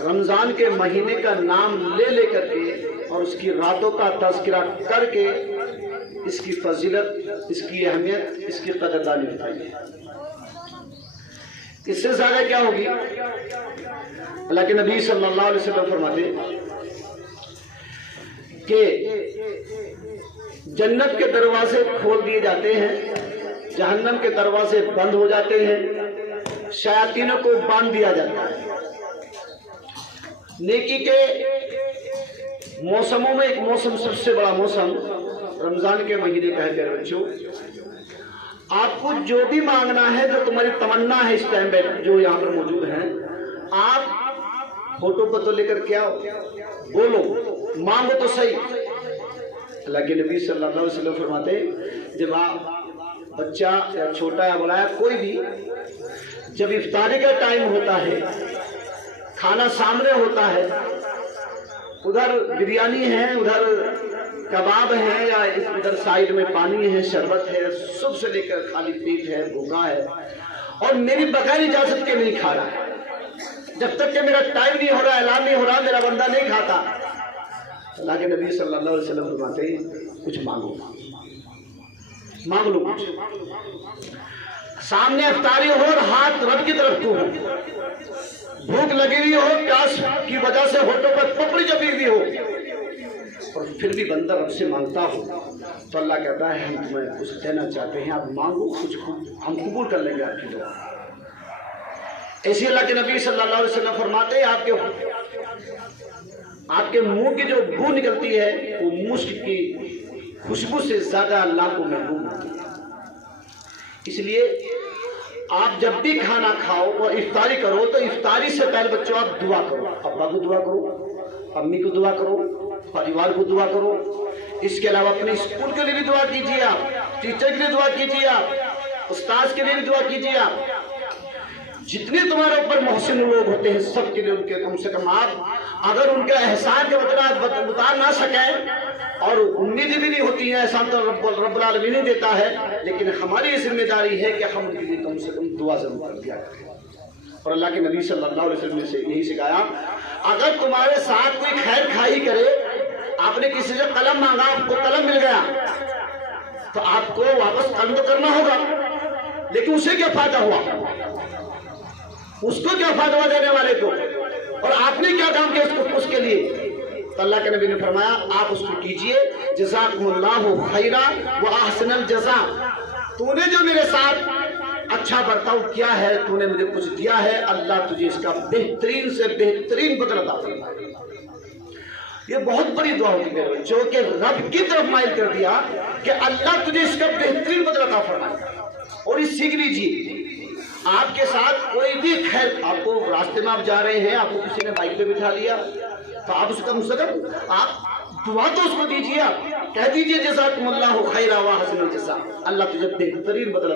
رمضان کے مہینے کا نام لے لے کر کے اور اس کی راتوں کا تذکرہ کر کے اس کی فضیلت، اس کی اہمیت، اس کی قدردانی بتائیے۔ اس سے زیادہ کیا ہوگی؟ اللہ کے نبی صلی اللہ علیہ وسلم فرماتے کہ جنت کے دروازے کھول دیے جاتے ہیں، جہنم کے دروازے بند ہو جاتے ہیں، شیاطینوں کو باندھ دیا جاتا ہے۔ نیکی کے موسموں میں ایک موسم، سب سے بڑا موسم رمضان کے مہینے کا ہے۔ پیارے بچوں، آپ کو جو بھی مانگنا ہے، جو تمہاری تمنا ہے اس ٹائم پہ جو یہاں پر موجود ہیں، آپ فوٹو پتو لے کر کے آؤ، بولو، مانگو تو صحیح۔ اللہ کے نبی صلی اللہ علیہ وسلم فرماتے جب آپ بچہ یا چھوٹا یا بڑا کوئی بھی جب افطاری کا ٹائم ہوتا ہے، کھانا سامنے ہوتا ہے، ادھر بریانی ہے، ادھر کباب ہے، یا ادھر سائیڈ میں پانی ہے، شربت ہے، صبح سے لے کر خالی پیٹ ہے، بھوکا ہے، اور میری بغیر اجازت کے نہیں کھا رہا ہے، جب تک کہ میرا ٹائم نہیں ہو رہا، اعلان نہیں ہو رہا، میرا بندہ نہیں کھاتا۔ اللہ کے نبی صلی اللہ علیہ وسلم فرماتے ہیں کچھ مانگو، مانگ لو کچھ۔ سامنے افطاری ہو اور ہاتھ رب کی طرف کو ہو، بھوک لگی ہوئی ہو، پیاس کی وجہ سے ہونٹوں پر پپڑی جمی ہوئی ہو، اور پھر بھی بندہ رب سے مانگتا ہو تو اللہ کہتا ہے ہم تمہیں کچھ دینا چاہتے ہیں، آپ مانگو، کچھ ہم قبول کر لیں گے آپ کی دعا۔ ایسی اللہ کے نبی صلی اللہ علیہ وسلم فرماتے ہیں آپ کے منہ کی جو بو نکلتی ہے وہ مشک کی خوشبو سے زیادہ اللہ کو محبوب ہوتی ہے۔ اس لیے آپ جب بھی کھانا کھاؤ اور افطاری کرو تو افطاری سے پہلے بچوں آپ دعا کرو، ابا کو دعا کرو، امی کو دعا کرو، پریوار کو دعا کرو۔ اس کے علاوہ اپنے اسکول کے لیے بھی دعا کیجیے، آپ ٹیچر کے لیے دعا کیجیے، آپ استاذ کے لیے بھی دعا کیجیے، آپ جتنے تمہارے اوپر محسن لوگ ہوتے ہیں سب کے لیے ان کے کم سے کم آپ اگر ان کے احسان کے بدلہ بتا نہ سکیں، اور امید بھی نہیں ہوتی ہے، احسان تو رب العالمین نہیں دیتا ہے، لیکن ہماری یہ ذمہ داری ہے کہ ہم ان کے لیے کم سے کم دعا ضرور کر دیا کریں۔ اور اللہ کے نبی صلی اللہ علیہ وسلم نے یہی سکھایا، اگر تمہارے ساتھ کوئی خیر خواہی کرے، آپ نے کسی سے قلم مانگا، آپ کو قلم مل گیا تو آپ کو واپس قلم تو کرنا ہوگا، لیکن اسے کیا فائدہ ہوا، اس کو کیا فائدہ ہوا دینے والے کو، اور آپ نے کیا کام کیا اس کے لیے؟ تو اللہ کے نبی نے فرمایا آپ اس کو کیجئے، جزاکم اللہ خیرا واحسن الجزاء، تو نے جو میرے ساتھ اچھا برتاؤ کیا ہے، تو نے مجھے کچھ دیا ہے، اللہ تجھے اس کا بہترین سے بہترین بدلہ عطا فرمائے۔ یہ بہت بڑی دعا ہوتی ہے جو کہ رب کی طرف مائل کر دیا کہ اللہ تجھے اس کا بہترین بدلہ عطا فرمائے۔ اور یہ سیکھ لیجیے، آپ کے ساتھ کوئی بھی خیر، آپ کو راستے میں آپ جا رہے ہیں، آپ کو کسی نے بائک پہ بٹھا لیا تو آپ اس کا مستقبل آپ دعا تو اس کو دیجیے، آپ کہہ دیجیے جزاکم اللہ خیرا واحسن الجزاء، اللہ تجھے بہترین بدلہ